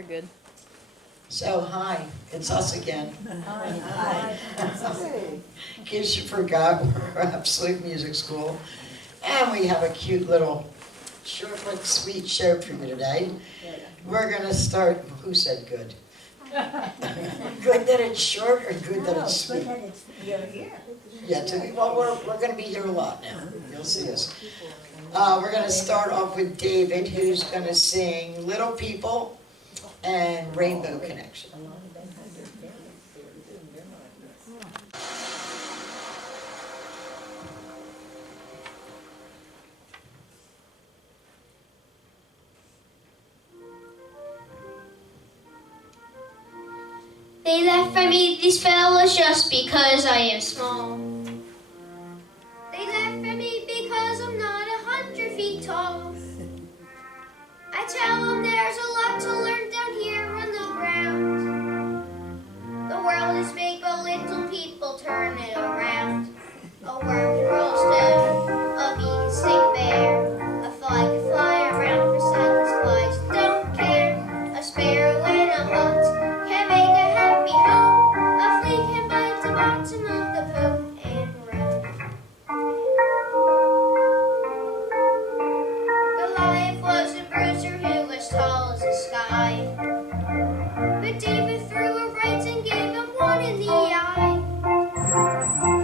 You're good. So, hi, it's us again. Hi. In case you forgot, we're Absolute Music School, and we have a cute little short but sweet show for you today. We're gonna start, who said good? Good that it's short or good that it's sweet? Good that you're here. Yeah, well, we're gonna be here a lot now, you'll see us. We're gonna start off with David, who's gonna sing Little People and Rainbow Connection. They left for me, these fellas, just because I am small. They left for me because I'm not 100 feet tall. I tell them there's a lot to learn down here on the ground. The world is big, but little people turn it around. A worm can roll stone, a bee can sting bear, a fly can fly around for cycles, flies don't care. A sparrow in a hut can make a happy home. A flea can bite the bottom of the boat and run. Goliath was a bruiser who was tall as the sky. But David threw a right and gave him one in the eye.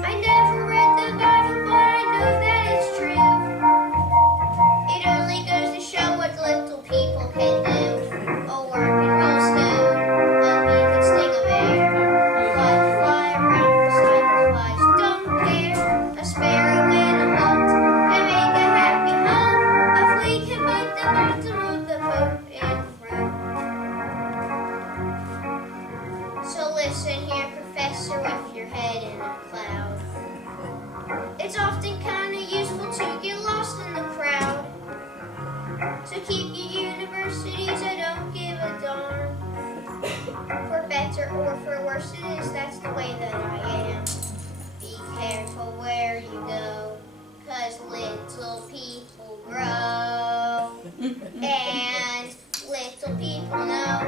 I never read the Bible, but I know that it's true. It only goes to show what little people can do. A worm can roll stone, a bee can sting a bear, a fly can fly around beside the flies don't care. A sparrow in a hut can make a happy home. A flea can bite the bottom of the boat and run. So listen here, Professor, with your head in a cloud. It's often kinda useful to get lost in the crowd. So keep your universities, I don't give a darn. For better or for worse it is, that's the way that I am. Be careful where you go, 'cause little people grow. And little people know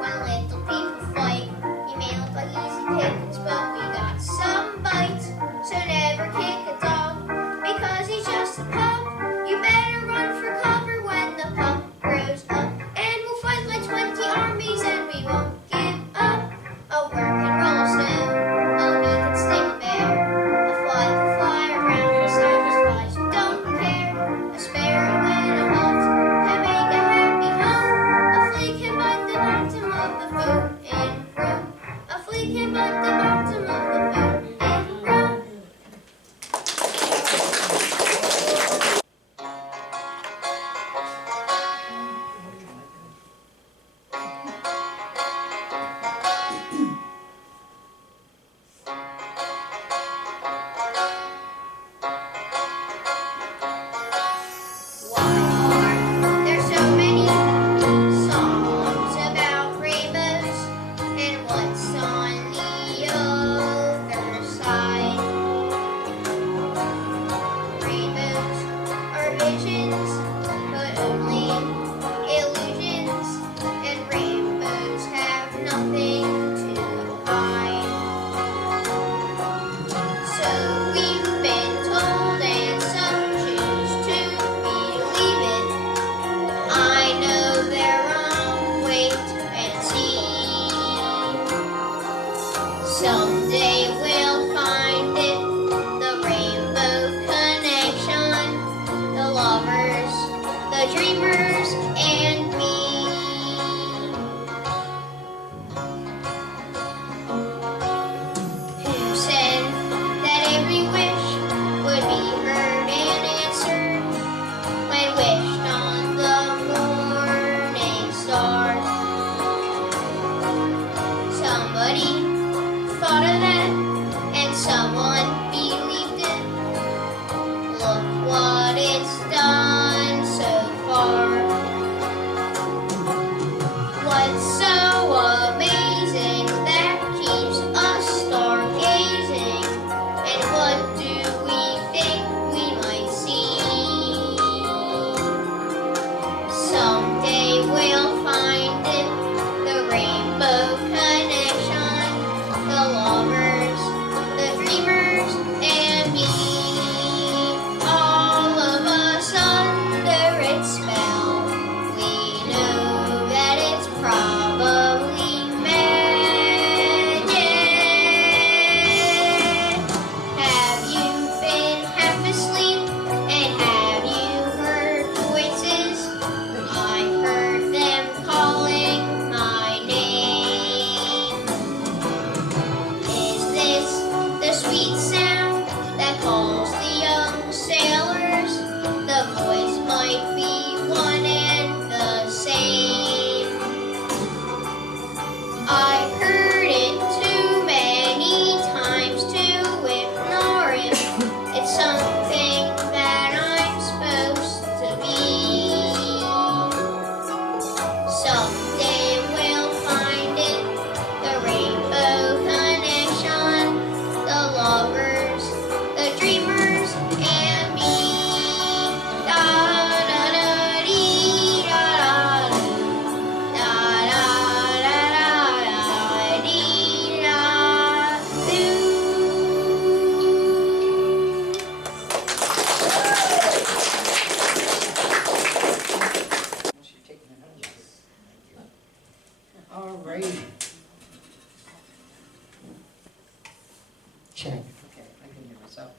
when little people fight. You may look like easy pickings, but we got some bites. So never kick a dog, because he's just a pup. You better run for cover when the pup grows up. And we'll fight like 20 armies and we won't give up. A worm can roll a stone, a bee can sting a bear, a fly can fly around beside his flies don't care. A sparrow in a hut can make a happy home. A flea can bite the bottom of the boat and run. A flea can bite the bottom of the boat and run. Why are there so many songs about rainbows, and what's on the other side? Rainbows are visions, but only illusions, and rainbows have nothing to hide. So we've been told, and some choose to believe it. I know they're wrong, wait and see. Someday we'll find it, the rainbow connection, the lovers, the dreamers, and me. Who said that every wish would be heard and answered when wished on the morning star? Somebody thought of that, and someone believed it. Look what it's done so far. What's so amazing that keeps us stargazing? And what do we think we might see? Someday we'll find it, All right. Check. Okay, I can hear myself.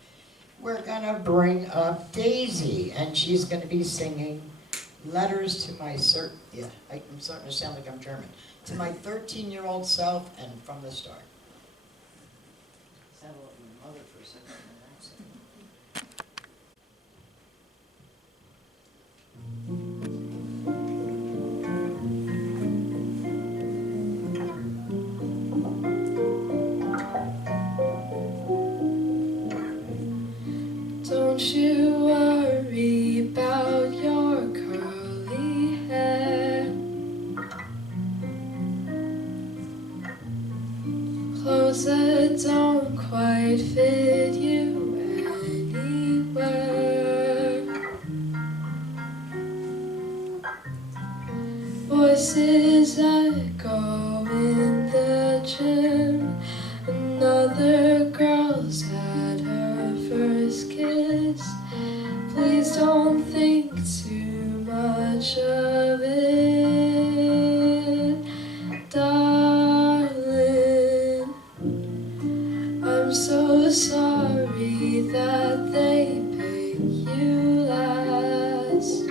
We're gonna bring up Daisy, and she's gonna be singing "Letters to My I'm starting to sound like I'm German. To my 13-year-old self and from the start. Sound like my mother for a second. Don't you worry about your curly hair. Clothes that don't quite fit you anywhere. Voices echo in the gym. Another girl's had her first kiss. Please don't think too much of it, darling. I'm so sorry that they pick you last.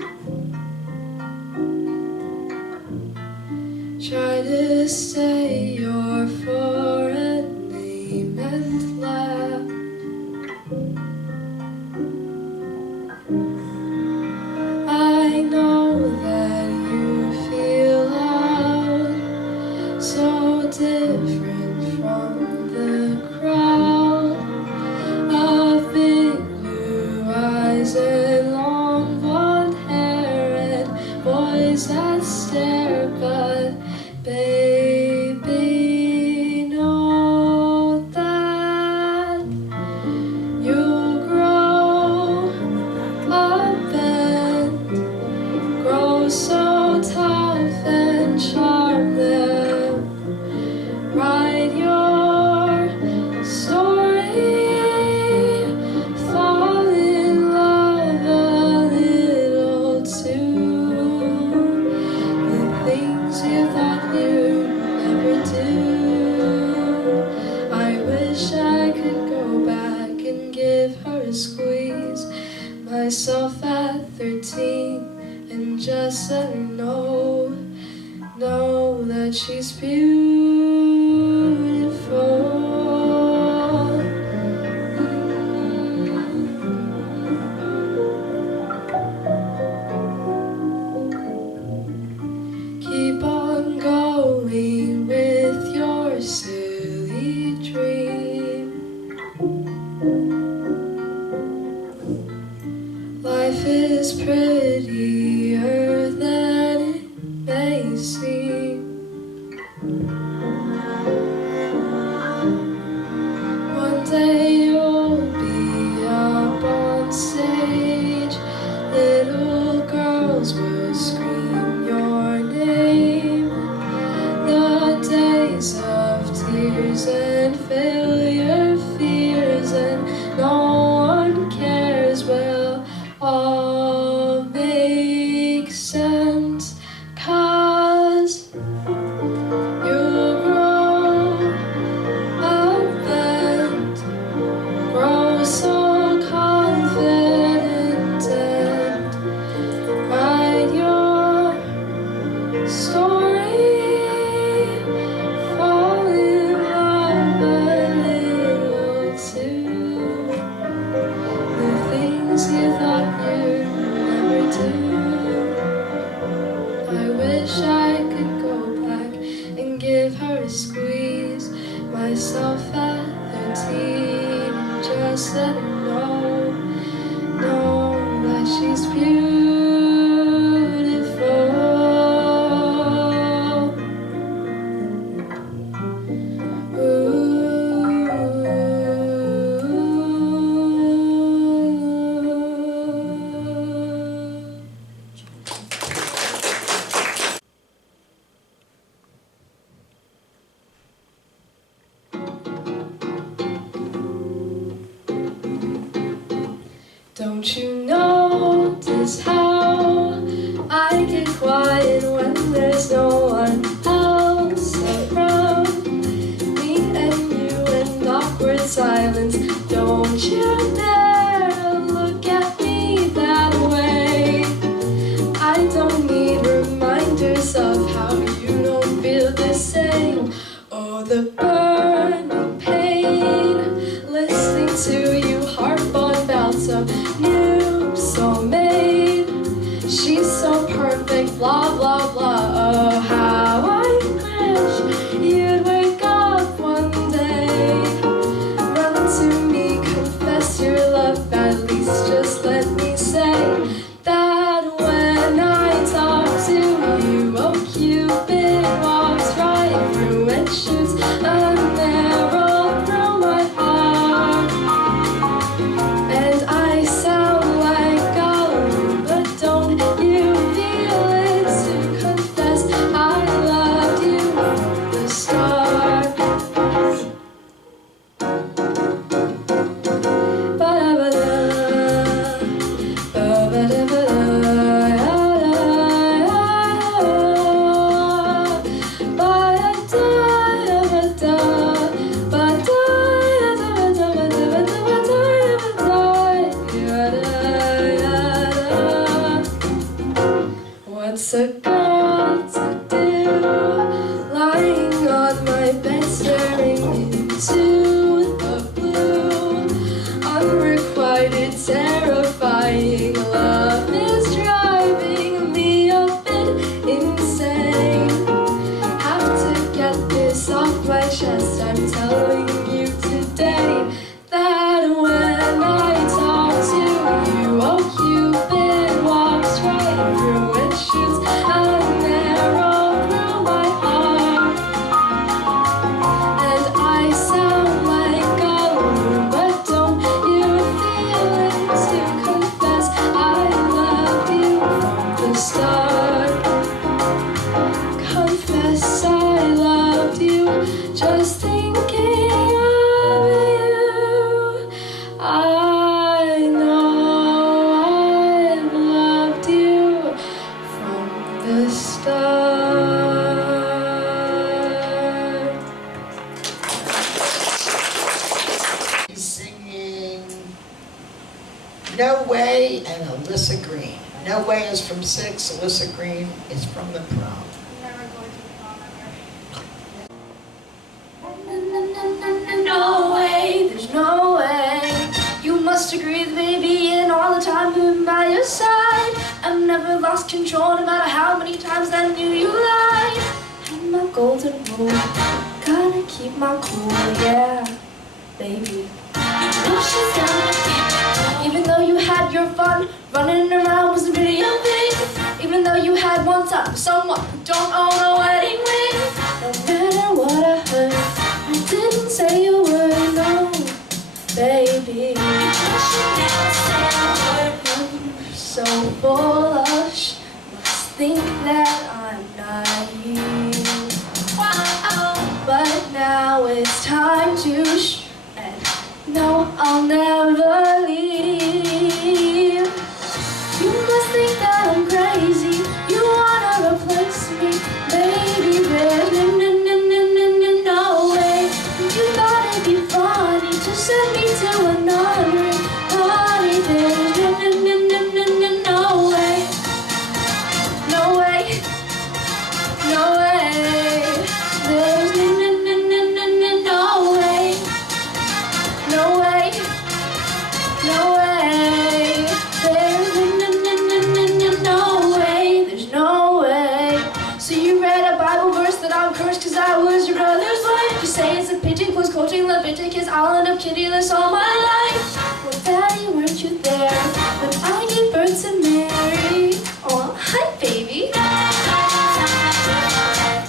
Try to say your foreign name and laugh. I know that you feel loud, so different from the crowd of big blue eyes and long blonde hair and boys that stare, but baby, know that you'll grow up and grow so tough and charm them. Write your story, fall in love a little too. The things you thought you'd never do. I wish I could go back and give her a squeeze. Myself at 13 and just let her know that she's beautiful. Keep on going with your silly dream. Life is prettier than it may seem. One day you'll be up on stage. Little girls will scream your name. The days of tears and failure, fears, and no one cares will all make sense, 'cause you'll grow up and grow so confident and write your story, fall in love a little too. The things you thought you'd never do. I wish I could go back and give her a squeeze. Myself at 13, just let her know that she's beautiful. Don't you notice how I get quiet when there's no one else? the burning pain, listening to you harp on about some new soulmate. She's so perfect, blah blah blah. Oh, how I wish you'd wake up one day, run to me, confess your love, at least just let me say that when I talk to you, oh Cupid walks right through and shoots an arrow through my heart. And I sound like Gollum, but don't you feel it to confess I loved you from the start. Ba-da-ba-da, ba-ba-da-ba-da, what's a girl to do, lying on my bed staring into the blue? Unrequited, terrifying love is driving me a bit insane. Have to get this off my chest, I'm telling you today that when I talk to you, oh Cupid walks right through and shoots an arrow through my heart. And I sound like Gollum, but don't you feel it to confess I loved you from the start? Confess I loved you, just thinking of you. I know I've loved you from the start. He's singing No Way and Alyssa Green. No Way is from 6, Alyssa Green is from the prom. No way, there's no way. You must agree that baby, in all the time been by your side, I've never lost control, no matter how many times I knew you lied. And my golden rule, gotta keep my cool, yeah, baby. No, she's gonna keep it cool. Even though you had your fun, running around was a video thing. Even though you had one son with someone who don't own a wedding ring. No matter what I heard, I didn't say a word, no, baby. You should never say a word. You're so foolish, must think that I'm naive. But now it's time to and no, I'll never leave. You must think that I'm crazy. You wanna replace me, baby. There's no way. You thought it'd be funny to send me to another party. There's no way. No way. No way. There's no way. No way. No way. There's no way. There's no way. So you read a Bible verse that I'm cursed cause I was your brother's wife. You say it's a pigeon close quoting Leviticus. I'll end up kiddyless all my life. Well, Daddy, weren't you there when I gave birth to Mary? Oh, hi, baby.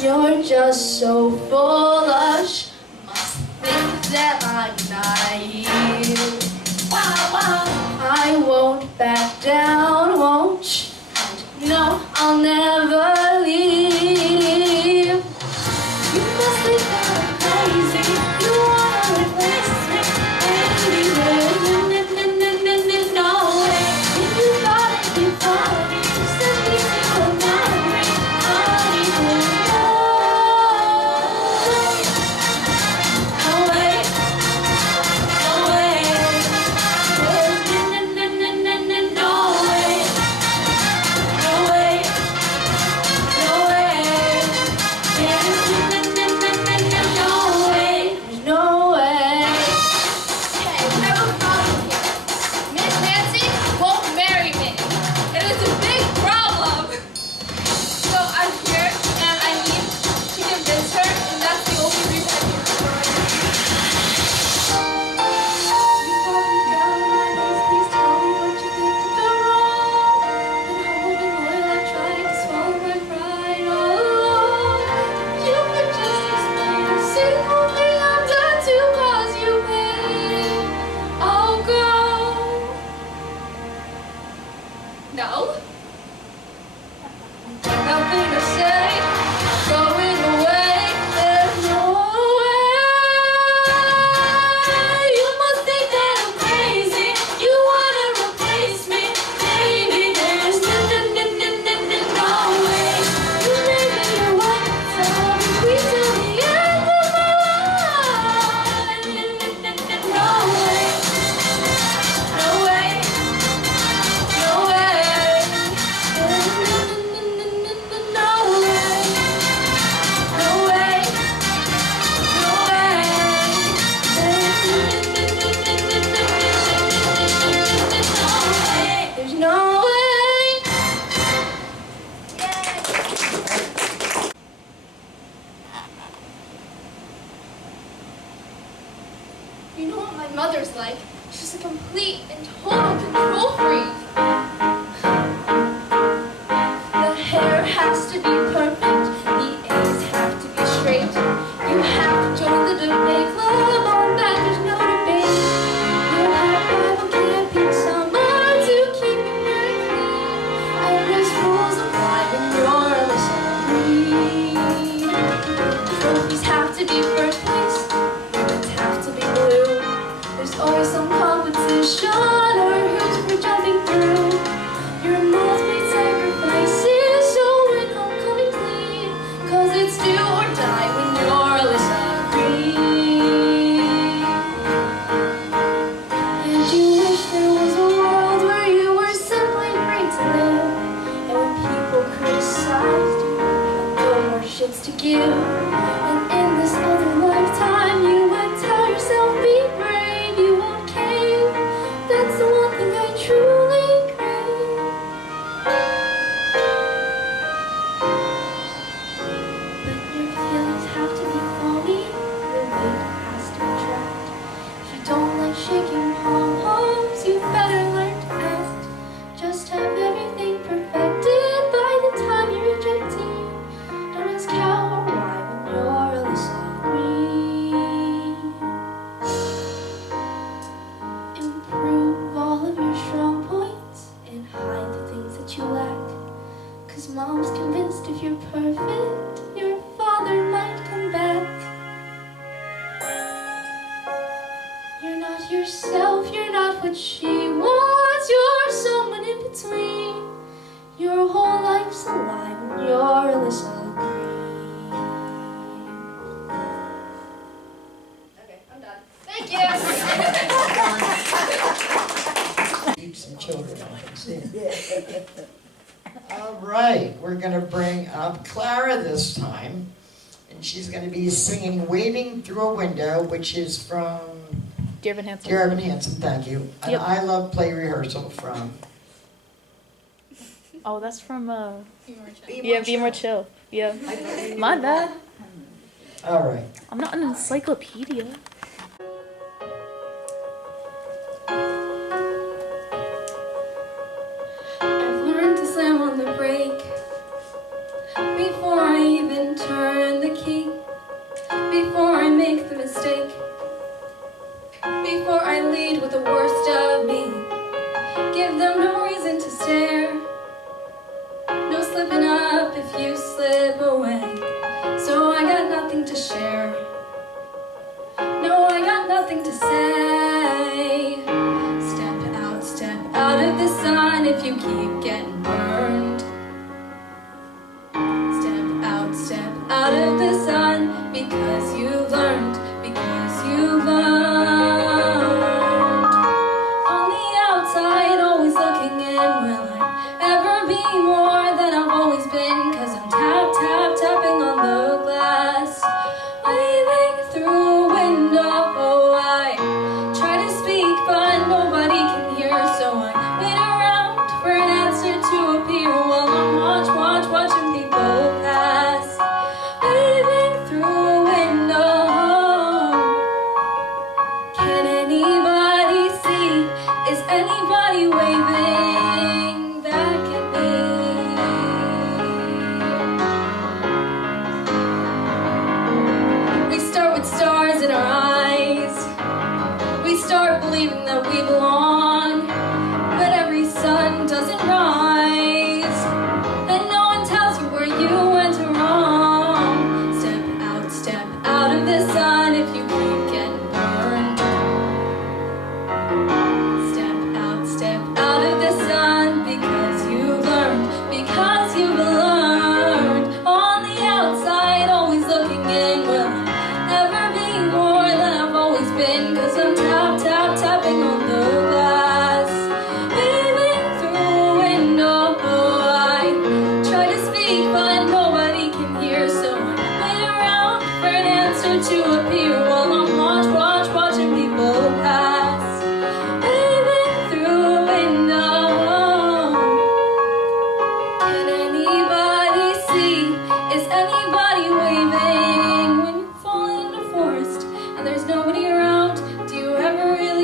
You're just so foolish. Must think that I'm naive. I won't back down, won't you? And no, I'll never leave. You must think that I'm crazy. You wanna replace me, baby. There's no way. If you thought it'd be funny, send me to another party. No way. No way. There's no way. No way. mother's like. She's a complete and total control freak. The hair has to be perfect. The A's have to be straight. You have to join the debate club. On that there's no debate. You'll have Bible camp each summer to keep your hair clean. And there's rules apply when you're a listen. Trophies have to be first place. Ribbons have to be blue. There's always some competition or hoops for jumping through. Your mom's made sacrifices, so we're coming clean. 'Cause it's do or die when you're Alyssa Green. And you wish there was a world where you were simply free to live. And when people criticized you, no more shits to give. And in this other lifetime, you would tell yourself, be brave, you won't cave. That's the one thing I truly crave. But your feelings have to be phony, your weight has to be tracked. If you don't like shaking pom-poms, you better learn to act. Just have everything perfected by the time you're rejecting. Don't ask how or why when you're Alyssa Green. Improve all of your strong points and hide the things that you lack. 'Cause mom's convinced if you're perfect, your father might come back. You're not yourself, you're not what she wants. You're someone in between. Your whole life's a lie when you're Alyssa Green. Okay, I'm done. Thank you. Keep some children on it, see. All right, we're gonna bring up Clara this time, and she's gonna be singing Waving Through a Window, which is from Dear Evan Hansen. Dear Evan Hansen, thank you. And Yep. I Love Play Rehearsal from. Oh, that's from Be Be More Chill. Yeah. My bad. All right. I'm not an encyclopedia. I've learned to slam on the brake before I even turn the key, before I make the mistake, before I lead with the worst of me. Give them no reason to stare, no slipping up if you slip away. So I got nothing to share, no, I got nothing to say. Step out of the sun if you keep getting burned. Step out of the sun because you've learned, because you've learned. On the outside, always looking in, will I ever be more than I've always been? 'Cause I'm tapping on the glass, waving through a window. Oh, I try to speak, but nobody can hear, so I wait around for an answer to appear while I'm watching people pass, waving through a window. Can anybody see? Is anybody waving back at me? We start with stars in our eyes. We start believing that we belong, but every sun doesn't rise, and no one tells you where you went wrong. Step out of the sun if you keep getting burned. Step out of the sun because you've learned, because you've learned. On the outside, always looking in, will I ever be more than I've always been? 'Cause I'm tapping on the glass, waving through a window. I try to speak, but nobody can hear, so I wait around for an answer to appear while I'm watching people pass, waving through a window. Can anybody see? Is anybody waving when you fall in the forest and there's nobody around? Do you ever really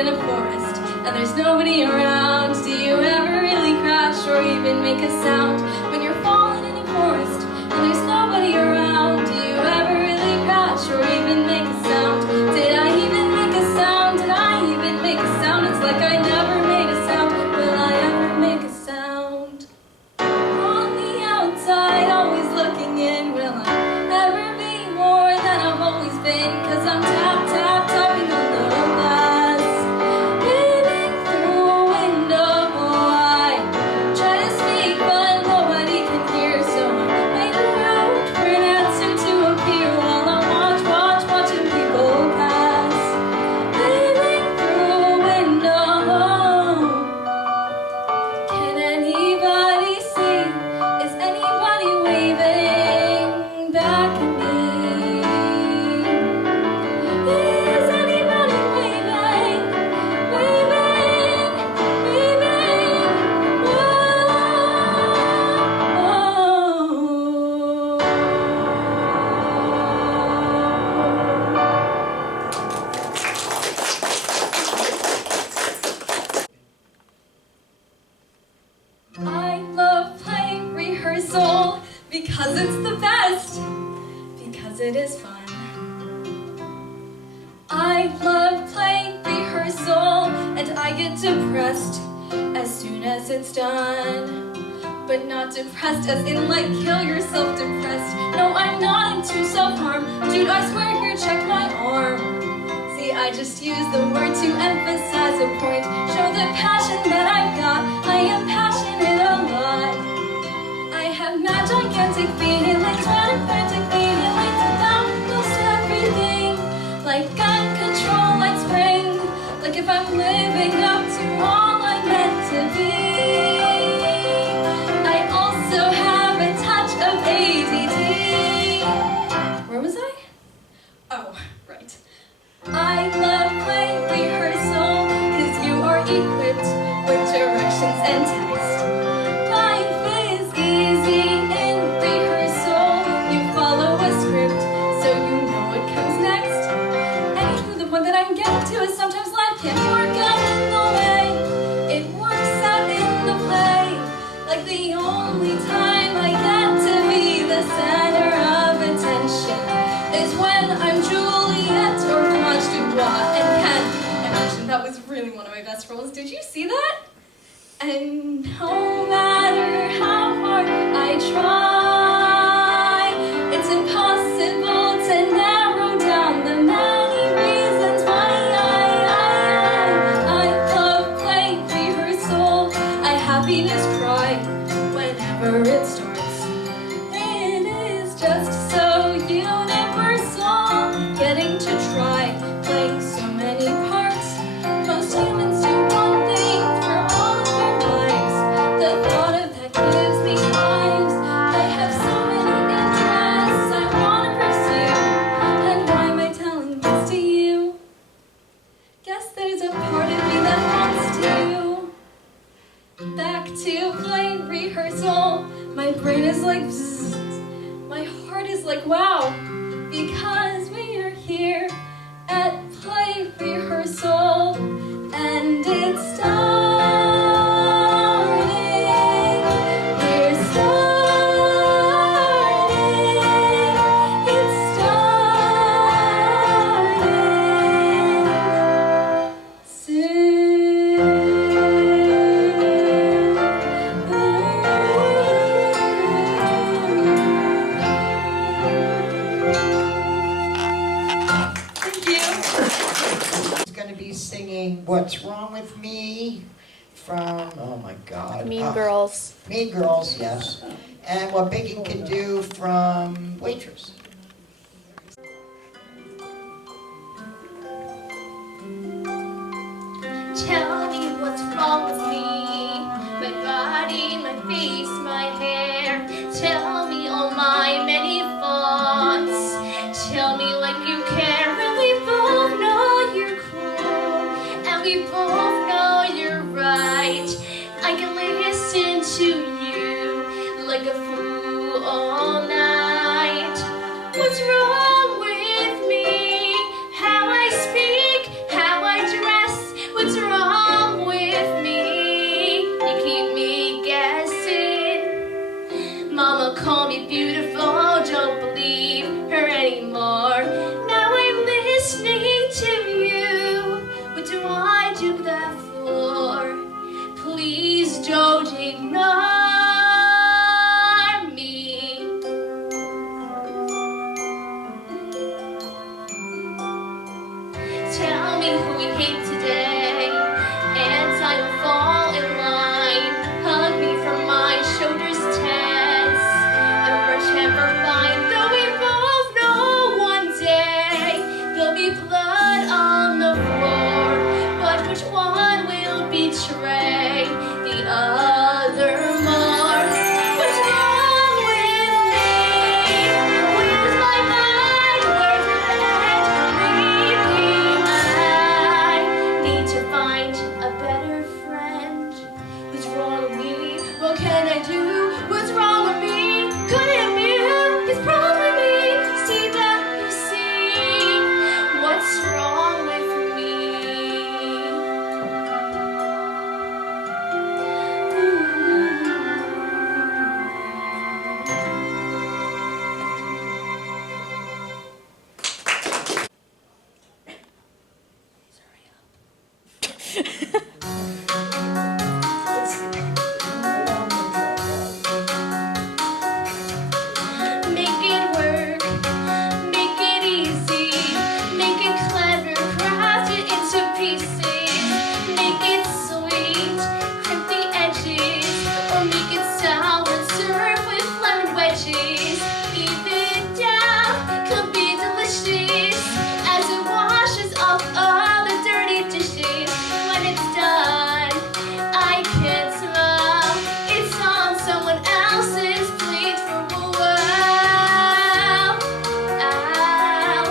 in a forest and there's nobody around, do you ever really crash or even make a sound? When you're falling in a forest and there's nobody around, do you ever really crash or even make a sound? Did I even make a sound? Did I even make a sound? It's like I never made a sound. Will I ever make a sound? On the outside, always looking in. Will I ever be more than I've always been? 'Cause I'm tap, tap, tapping on the glass, peeping through a window. I try to speak, but nobody can hear. So I wait around for an answer to appear while I watching people pass, peeping through a window. Can anybody see? Is anybody waving back at me? Is anybody waving, waving, waving? I love playing rehearsal because it's the best, because it is fun. I love playing rehearsal and I get depressed as soon as it's done. But not depressed as in like kill yourself depressed. No, I'm not into self-harm. Dude, I swear here, check my arm. See, I just use the word to emphasize a point. Show the passion that I've got. I am passionate a lot. I have mad gigantic feelings, running frantic feelings about most everything. Like gun control, like spring. Like if I'm living up to all I'm meant to be. I also have a touch of ADD. Where was I? Oh, right. I love playing rehearsal because you are equipped with directions and text. Life is easy in rehearsal. You follow a script so you know what comes next. Anywho, the point that I'm getting to is sometimes life can work out in the way it works out in the play. Like the only time I get to be the center of attention is when I'm Juliet or Blanche Dubois and Ken. Imagine that was really one of my best roles. Did you see that? And no matter how hard I try, it's impossible to narrow down the many reasons why I love playing rehearsal. I happiness cry whenever it starts. It is just so universal, getting to try playing so many parts. Most humans do one thing for all of their lives. The thought of that gives me hives. I have so many interests I want to pursue. And why am I telling this to you? Guess there's a part of me that wants to. Back to playing rehearsal. My brain is like bzzz. My heart is like wow. Because we are here at play rehearsal. And it's starting. We're starting. It's starting Thank you. He's going to be singing What's Wrong with Me from, oh my God. Mean Girls. Mean Girls, yes. And What Bacon Can Do from Waitress. Tell me what's wrong with me. My body, my face, my hair. Tell me all my many faults. Tell me like you care. And we both know you're cruel. And we both know you're right. I can listen to you like a fool all night. What's wrong with me? How I speak, how I dress. find a better friend. What's wrong with me? What can I do? What's wrong with me? Could it be you? It's probably me. See that you see. What's wrong with me? Make it work, make it easy, make it clever, craft it into pieces, make it sweet, crimp the edges, or make it sour and serve with lemon wedges. Even down could be delicious as it washes off all the dirty dishes. When it's done, I can't smile. It's on someone else's plate for a while. I'll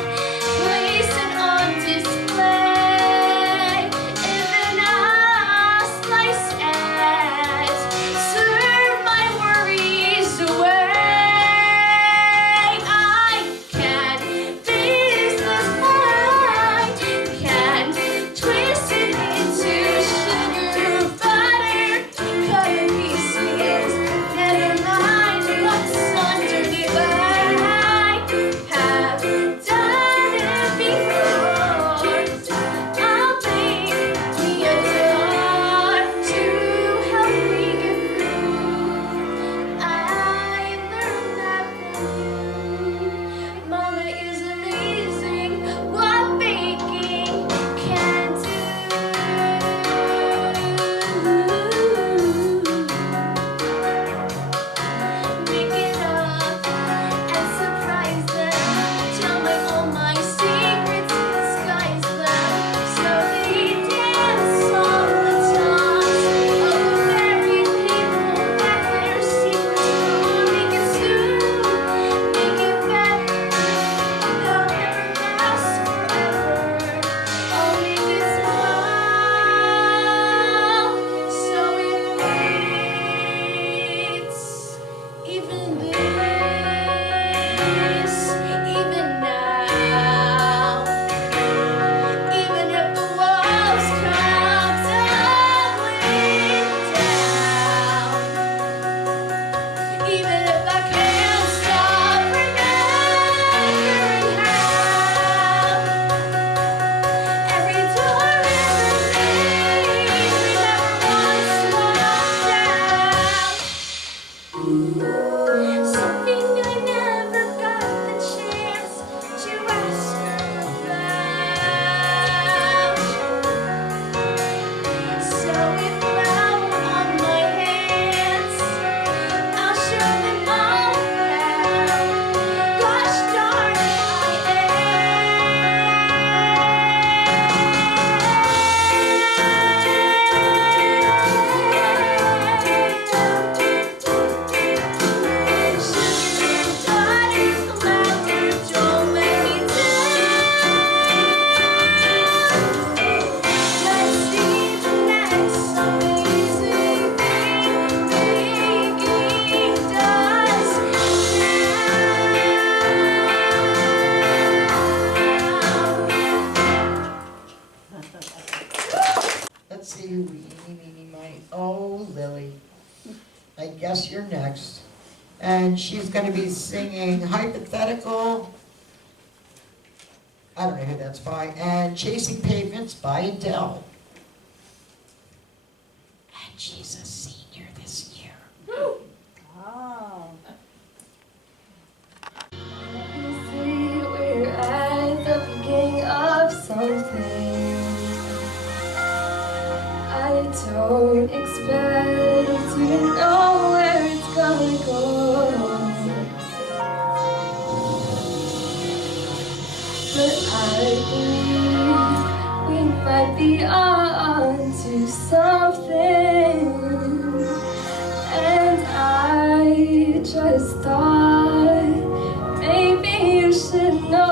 place it on display, and then I'll slice and serve my worries away. I can fix this wine, can twist it into sugar, butter, cut in pieces. Never mind what's underneath. I have done it before. I'll bake me a jar to help me get through. I learned that from Mama is amazing what baking can do. Make it up and surprise them. Tell me all my secrets and disguise them. So they dance on the tops of the very people that their secrets from. Make it soon, make it better. They'll never last forever. I'll make it smile so it fades. Even this, even now, even if the walls come tumbling down, even if I can't stop remembering how every door is a name we never once locked down. Something I never got the chance to ask her about. So if now on my hands, I'll show them all how gosh darn Let's see who we might. Oh, Lily. I guess you're next. And she's going to be singing Hypothetical. I don't know who that's by. And Chasing Pavements by Adele. And she's a senior this year. Oh. You see, we're at the beginning of something. I don't expect you to know where it's gonna go. But I believe we might be on to something. And I just thought maybe you should know.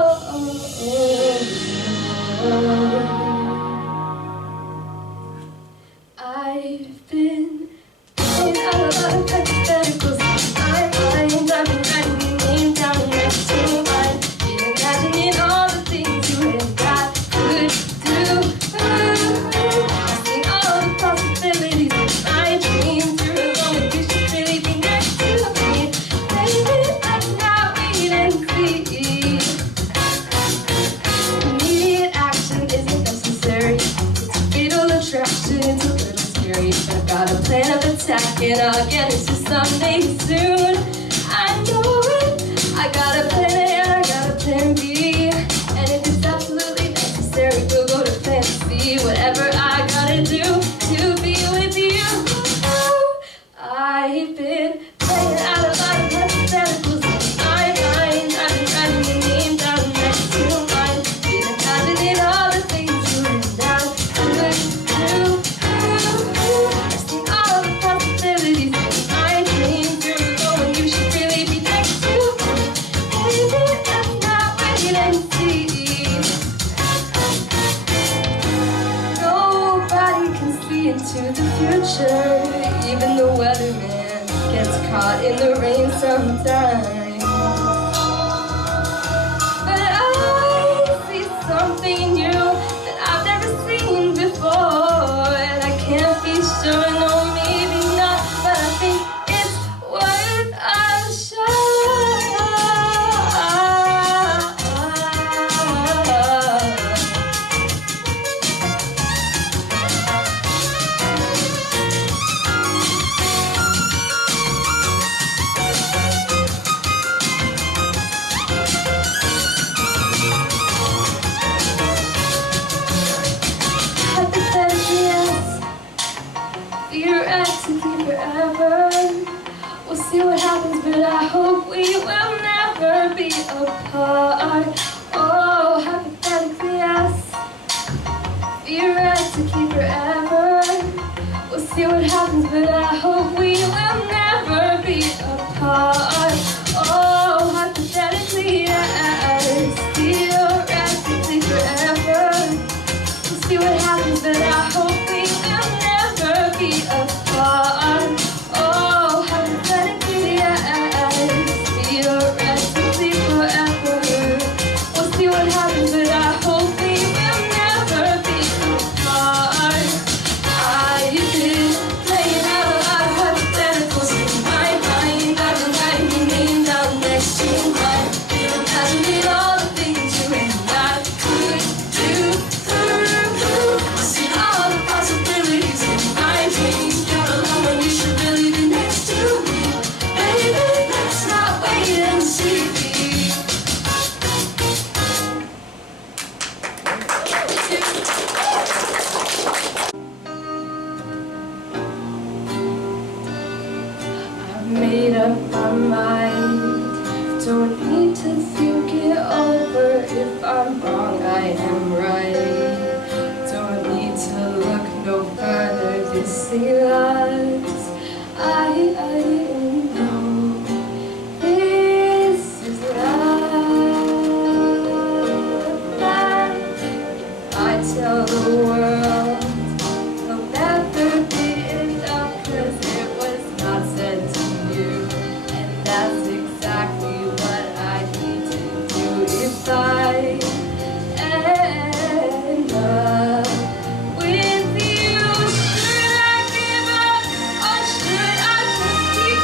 scary, but I've got a plan of attack, and I'll get into someday soon. I know it. I got a plan A and I got a plan B, and if it's absolutely necessary, we'll go to plan C. Whatever I gotta do to be with you. I've been playing out a lot of hypotheticals in my mind. I've been writing your name down next to mine, been imagining all the things you and I could do. I've seen all the possibilities in my dreams. You're alone, you should really be next to me. Baby, let's not wait and see. Nobody can see into the future. Even the weatherman gets caught in the rain sometimes. But I see something new that I've never seen before, and I can't be sure, no, maybe not, but I think it's worth a shot. Hypothetically, yes, theoretically forever. We'll see what happens, but I hope we will never be apart. Oh, hypothetically, yes, theoretically forever. We'll see what happens, but I hope we will never be apart. Oh, hypothetically, yes, theoretically forever. We'll see what happens, but I hope we will never be apart. Oh, hypothetically, yes, theoretically forever. We'll see what happens, but I hope we will never be apart. I've been playing out a lot of hypotheticals in my mind. I've been writing your name down next to mine, been imagining all the things you and I could do. I've seen all the possibilities in my dreams. You're alone when you should really be next to me. Baby, let's not wait and see. I've made up my mind. Don't need to think it over. If I'm wrong, I am right. Don't need to look no further. This ain't lies. I know this is life. I tell the world it'll never be enough, 'cause it was not said to you, and that's exactly what I need to do if I end up with you. Should I give up, or should I just keep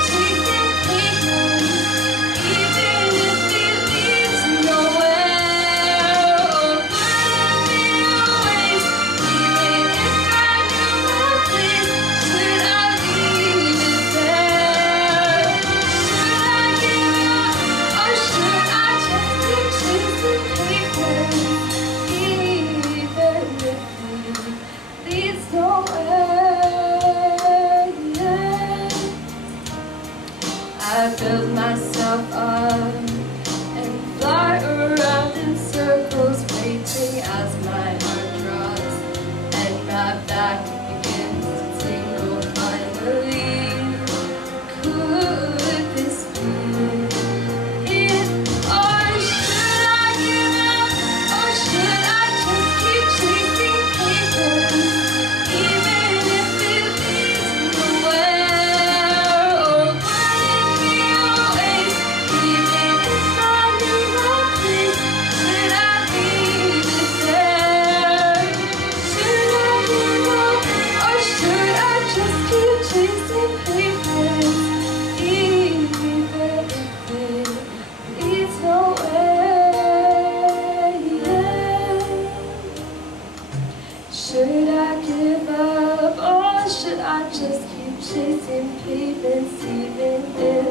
just keep chasing pavements even if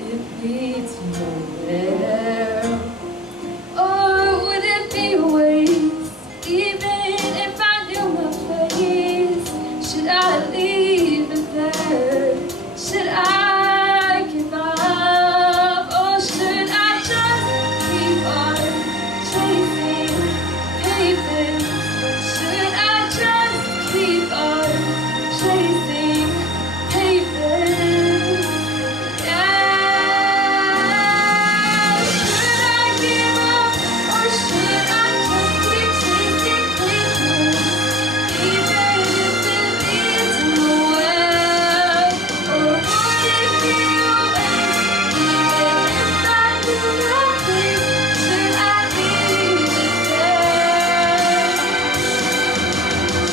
it leads nowhere? Or would it be a waste even if I knew my place? Should I leave it there? Should I give up? Or should I just keep on chasing pavements? Should I just keep on chasing pavements? Yeah. Should I give up? Or should I just keep chasing pavements? Even if it leads nowhere. Or would it be a waste even if I knew my place? Should I leave it there?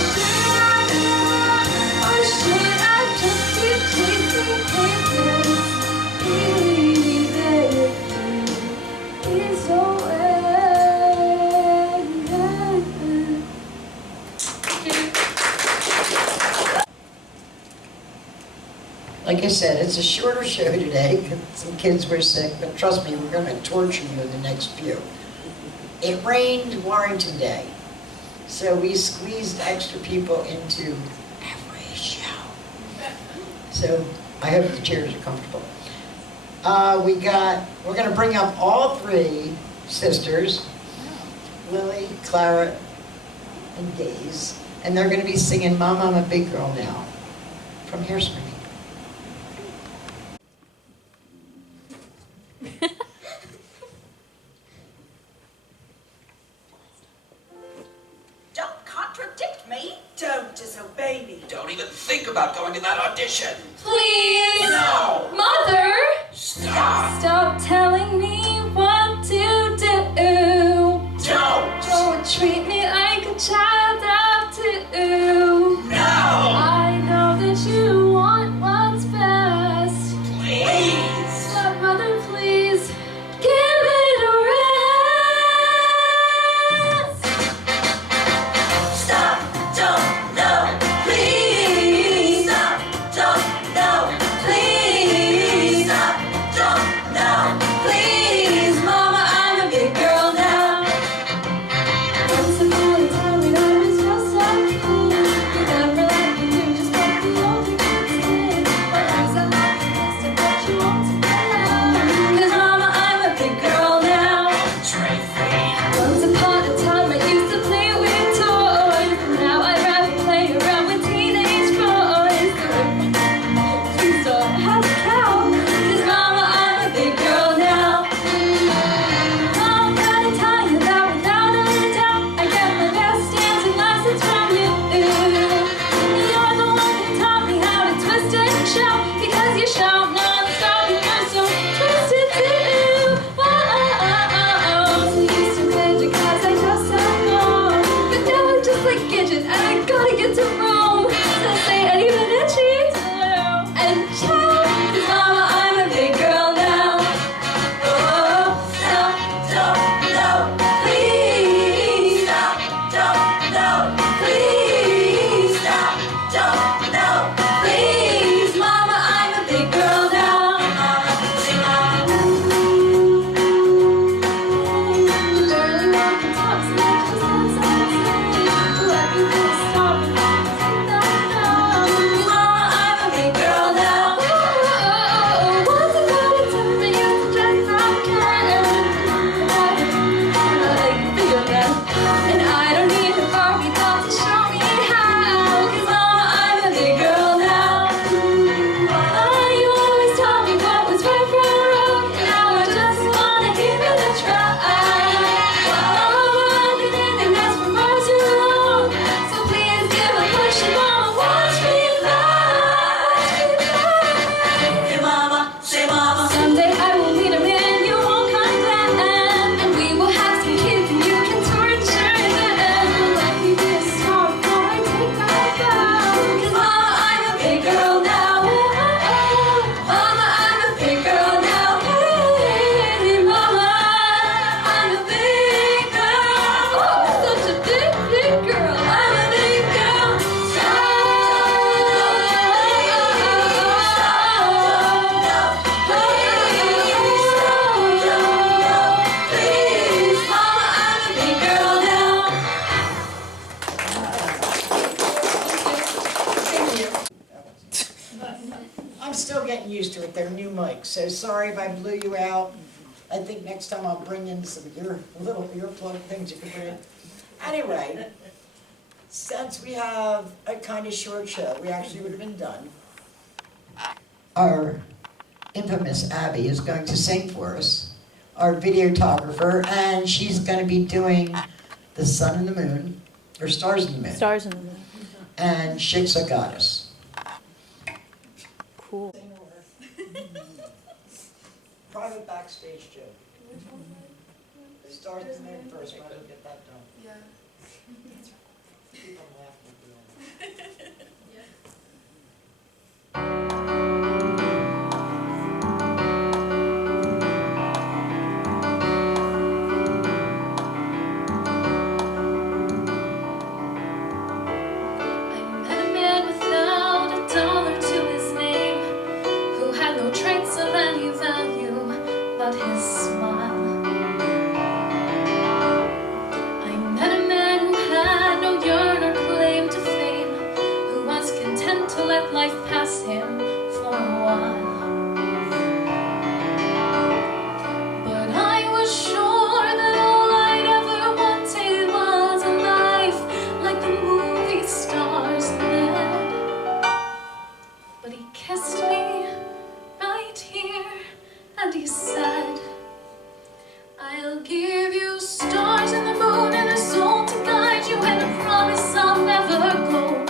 Should I give up, or should I just keep chasing pavements? Even if it is away. Like I said, it's a shorter show today. Some kids were sick, but trust me, we're going to torture you in the next few. It rained Warrington Day, so we squeezed extra people into every show. So I hope the chairs are comfortable. We're going to bring up all three sisters, Lily, Clara, and Days, and they're going to be singing Mama, I'm a Big Girl Now from Hairspray. Don't contradict me. Don't disobey me. Don't even think about going to that audition. Please! No! Mother! Stop! Stop telling me what to do. Don't! Don't treat me like a child of two. No! I know that you want what's best. Please! But mother, please, give it a rest. Stop. Don't. No. Please. Stop. Don't. No. Please. Stop. Don't. No. Please. Mama, I'm a big girl now. Once upon a time when I still getting used to it, they're new mics, so sorry if I blew you out. I think next time I'll bring in some little earplug things you can put in. Anyway, since we have a kind of short show, we actually would have been done. Our infamous Abby is going to sing for us, our videographer, and she's going to be doing The Sun and the Moon, or Stars and the Moon, Stars in the moon. and Shakes a Goddess. Cool. Private backstage joke. Stars and the Moon first, might as well get that done. Yeah. Keep them laughing. I met a man without a dollar to his name, who had no traits of any value but his smile. I met a man who had no yearn or claim to fame, who was content to let life pass him for a while. But I was sure that all I'd ever wanted was a life like the movie stars led. But he kissed me right here and he said, I'll give you stars and the moon and a soul to guide you, and a promise I'll never go.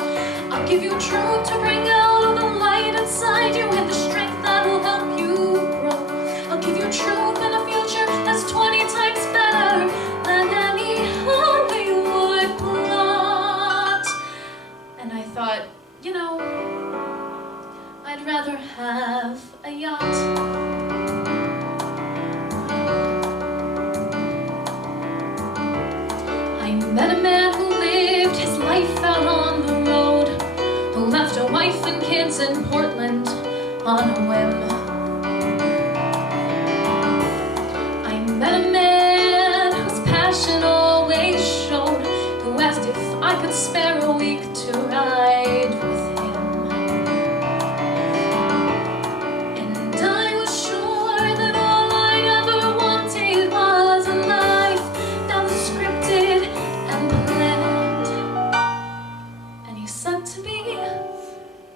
I'll give you truth to bring out all the light inside you, and the strength that will help you grow. I'll give you truth and a future that's 20 times better than any Hollywood plot. And I thought, you know, I'd rather have a yacht. I met a man who lived his life out on the road, who left a wife and kids in Portland on a whim. I met a man whose passion always showed, who asked if I could spare a week to ride with him. And I was sure that all I'd ever wanted was a life that was scripted and planned. And he said to me,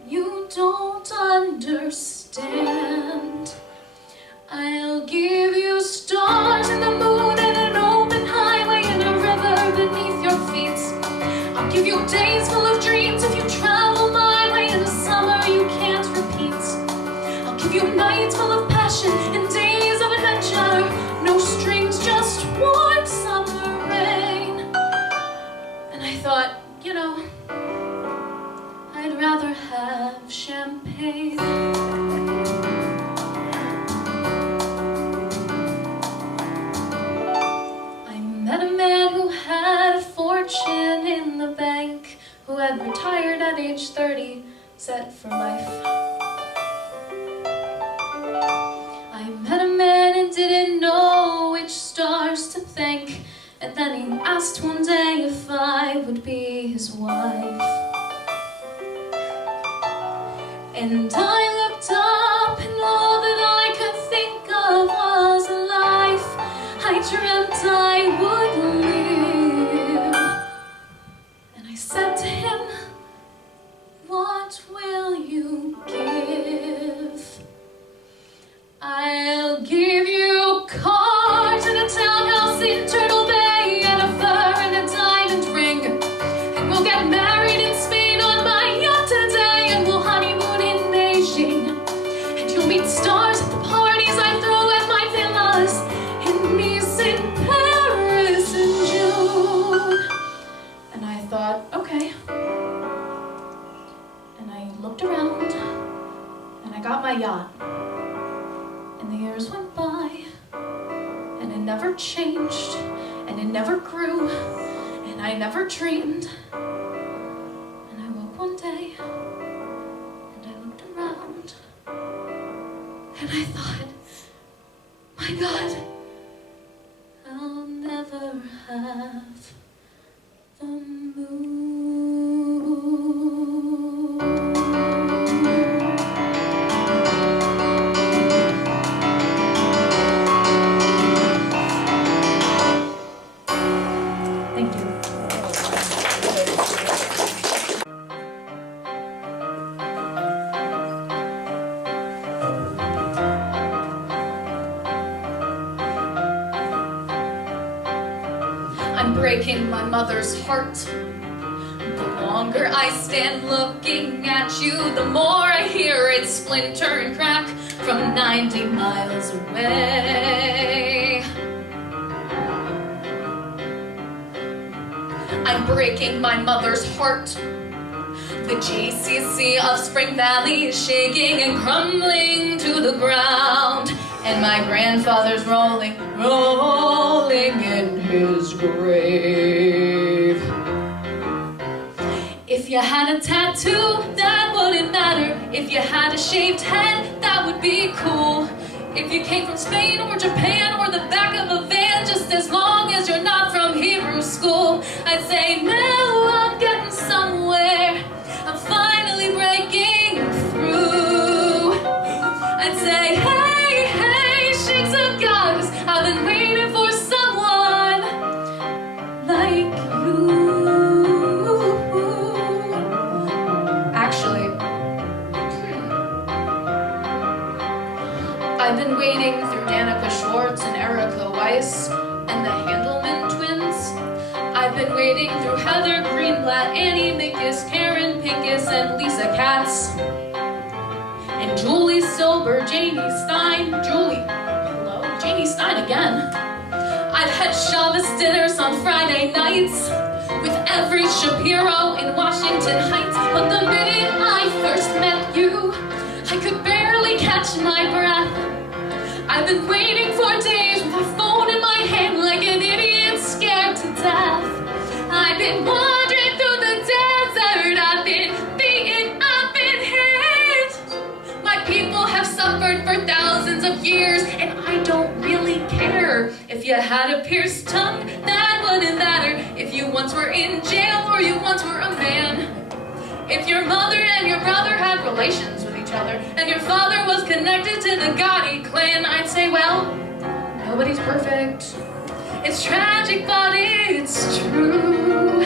you don't understand. I'll give you stars and the moon and an open highway and a river beneath your feet. I'll give you days full of dreams if you travel my way, and a summer you can't repeat. I'll give you nights full of passion and days of adventure, no strings, just warm summer rain. And I thought, you know, I'd rather have champagne. I met a man who had a fortune in the bank, who had retired at age 30, set for life. I met a man and didn't know which stars to thank, and then he asked one day if I would be his wife. And I looked up and all that I could think of was a life I dreamt I would live. And I said to him, what will you give? I'll give you cars and a townhouse in Turtle Bay and a fur and a diamond ring. And we'll get married in Spain on my yacht today, and we'll honeymoon in Beijing. And you'll meet stars at the parties I throw at my villas in Nice, in Paris in June. And I thought, okay. And I looked around and I got my yacht. And the years went by, and it never changed, and it never grew, and I never dreamed. And I woke one day, and I looked around, and I thought, my God, I'll never have the moon. I'm breaking my mother's heart. The longer I stand looking at you, the more I hear it splinter and crack from 90 miles away. I'm breaking my mother's heart. The GCC of Spring Valley is shaking and crumbling to the ground. And my grandfather's rolling in his grave. If you had a tattoo, that wouldn't matter. If you had a shaved head, that would be cool. If you came from Spain or Japan or the back of a van, just as long as you're not from Hebrew school, I'd say, no, I'm getting somewhere. I'm finally breaking through. I'd say, hey, hey, shakes of God, 'cause I've been waiting for someone like you. Actually, I've been waiting through Danica Schwartz and Erica Weiss and the Handelman twins. I've been waiting through Heather Greenblatt, Annie Minkus, Karen Pincus, and Lisa Katz. And Julie Silber, Janie Stein, hello, Janie Stein again. I've had Shabbos dinners on Friday nights with every Shapiro in Washington Heights. But the minute I first met you, I could barely catch my breath. I've been waiting for days with a phone in my hand like an idiot scared to death. I've been wandering through the desert, I've been beaten, I've been hit. My people have suffered for thousands of years, and I don't really care. If you had a pierced tongue, that wouldn't matter. If you once were in jail or you once were a man. If your mother and your brother had relations with each other, and your father was connected to the Gotti clan, I'd say, well, nobody's perfect. It's tragic, but it's true.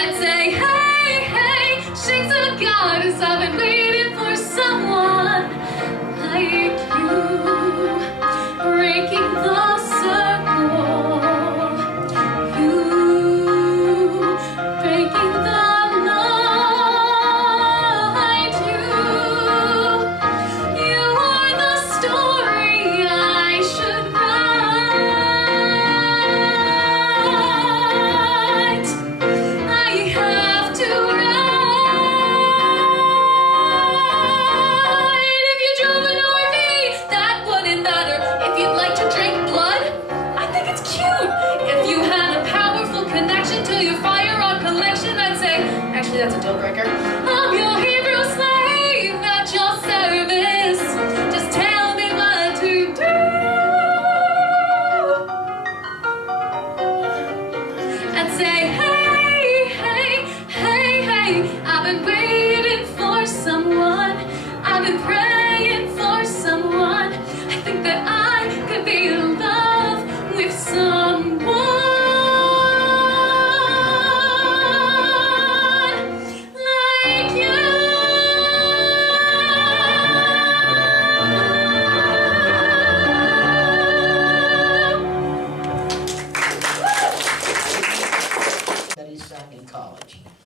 I'd say, hey, hey, shakes of God, 'cause I've been waiting